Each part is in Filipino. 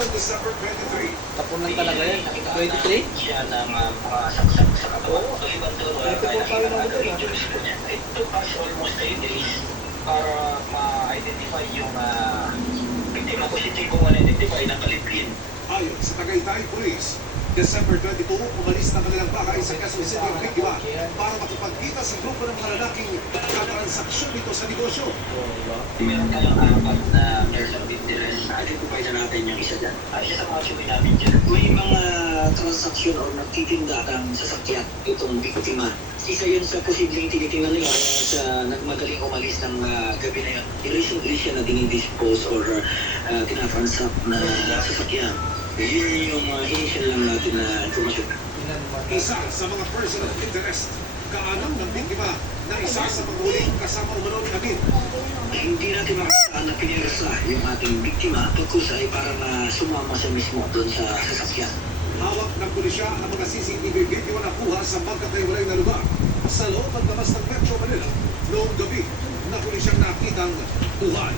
noong December 23. Tapon lang talaga yan. 23? Siya ng mga saksak sa katawan. Oo. So, ibang doon, Ay, ito po nakita tayo ng naman other ito, injuries po niya. It took us almost 8 days para ma-identify yung biktima. Positibo ma-identify ng kalipin. Ayon sa Tagaytay Police, December 22, umalis ng kanilang bahay sa Quezon City ang biktima para makipagkita sa grupo ng mga lalaking katransaksyon dito sa negosyo. Meron tayong 4 na person of interest. Identify na natin yung isa dyan. Ay, isa sa mga tsubi namin dyan. May mga transaksyon o nagtitinda kang sasakyan itong biktima. Isa yun sa posibleng tinitingnan nila sa nagmagaling umalis ng gabi na yun. Recently siya na dinidispose or tinatransact na sasakyan. Yun yung initial lang natin na informasyon. Isa sa mga person of interest, kaanang ng biktima na isa sa mga huling kasama umano ni Amin. Hindi natin makakasaan na pinirasa yung ating biktima pagkusa ay para sumama siya mismo doon sa sasakyan. Hawak ng pulisya ang mga CCTV video na kuha sa magkakaiwalay na lugar sa loob at labas ng Metro Manila noong gabi na pulisyang nakitang buhay.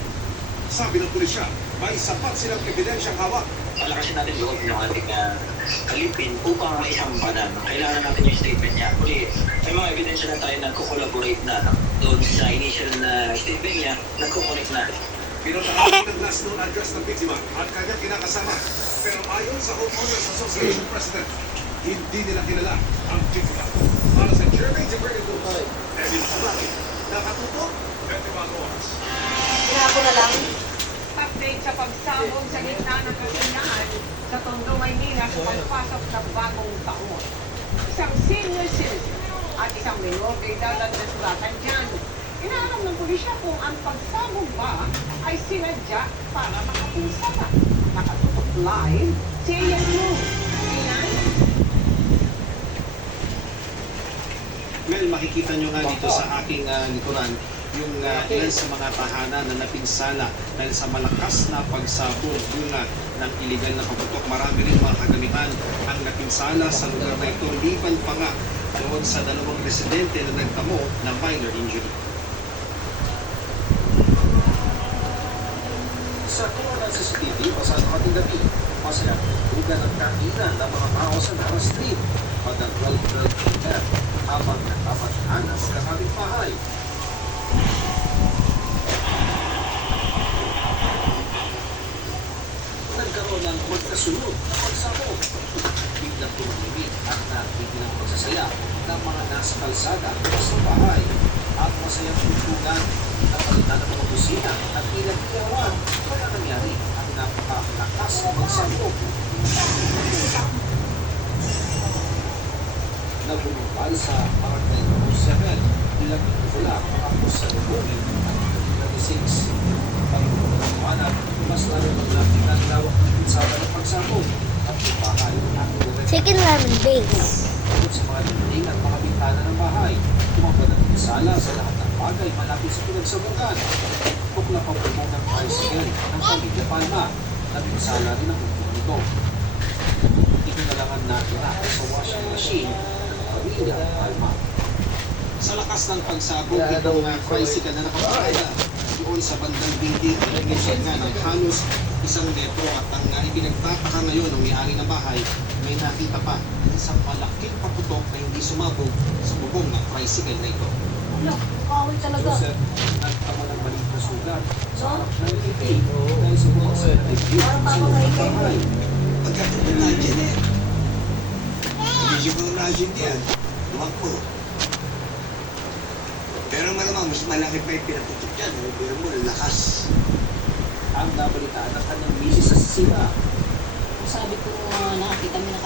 Sabi ng pulisya, may sapat silang ebidensyang hawak. Palakasin natin loob ng ating kalipin upang maisampanan. Kailangan natin yung statement niya. Kuli, may mga ebidensya na tayo nagko-collaborate na doon sa initial na statement niya, nagko-connect na. Pinuntahan ng last known address ng biktima at kanyang kinakasama. Pero ayon sa Homeowners Association President, hindi nila kilala ang biktima. Para sa Jeremy Tiberto, Edwin Salaki, nakatutok, 24 oras. Hinako na lang. Update sa pagsabog sa gitna ng kasinyahan sa Tondo, Maynila sa pagpasok ng bagong taon. Isang senior citizen at isang minor de edad ang nasulatan dyan. Inaalam ng pulisya kung ang pagsabog ba ay sinadya para makapinsala. Nakatutok live si Ian Moon. Ian? Well, makikita nyo nga dito sa aking likuran yung ilan sa mga tahanan na napinsala dahil sa malakas na pagsabog bunga ng iligal na paputok. Marami rin mga kagamitan ang napinsala sa lugar na ito. Liban pa nga doon sa 2 residente na nagtamo ng minor injury. Sa kuha ng CCTV, pasado ating gabi, masaya tugan ang kainan ng mga tao sa Nara Street. Pagdang 12 p.m. habang nagpapasyahan ang mga kapitbahay. Nagkaroon ng magkasunod na pagsabog. Biglang tumahimik at natigilang pagsasaya ng mga nasa kalsada at sa bahay. At masayang tutugan na palitan ng mga kusina at ilang iyawan kaya nangyari ang napakalakas na pagsabog. Nagbubukal sa Barangay 7, ilang wala matapos sa Lubungin at 36. Pagkukulangan, mas lalo maglapit ang lawak ng pinsala ng pagsabog at yung bahay ang Chicken ramen base. sa mga dinding at mga bintana ng bahay. Tumapad ang pinsala sa lahat ng bagay malapit sa pinagsabugan. Bukla pa po ng tricycle ng pamilya Palma na pinsala rin ang upo nito. Ito na lang ang natira sa washing machine ng pamilya Palma. Sa lakas ng pagsabog, itong tricycle na nakapagkaya doon sa bandang building, pinagkisag nga ng halos 1 metro at ang ipinagtataka ngayon ng may-ari ng bahay, may nakita pa isang malaking paputok na hindi sumabog sa bubong ng tricycle na ito. Ano? Kaway talaga. Joseph, nagtama ng maliit na sugat sa harap ng ngiti dahil sa buong sa nag-view Parang sa papangay loob ng kayo. bahay. Pagkatuloy na dyan eh. Hindi ko na dyan yan. Luwag po. Pero malamang mas malaki pa yung pinaputok dyan. Pero mo, lakas. Ang nabalitaan ng kanyang misis sa sila. Sabi ko, nakakita may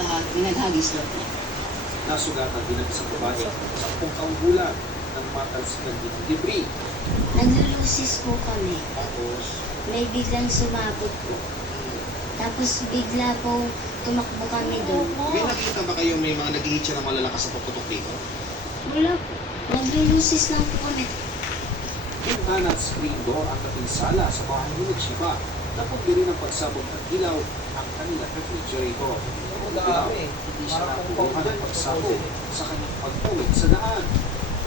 naghagis doon. Nasugatan din ang isang babae sa 10 taong gulang ng matalsikan dito debris. Naglulusis po kami. Tapos, May biglang sumabog po. Tapos bigla po tumakbo kami doon. may nakita ba kayo may mga nag-ihit siya ng malalakas na paputok dito? Wala po. Naglulusis lang po kami. Yung hanat screen door ang napinsala sa bahay ni Chiba. Napagdiri ng pagsabog ng ilaw ang kanilang refrigerator. Hindi siya napukuhan ng pagsabog sa kanyang pagtawid sa daan.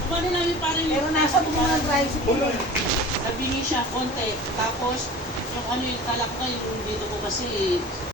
Kumano namin parang Pero nasa po mga tricycle. Nabingi siya konti. Tapos, yung ano yung talak ko, yung dito ko kasi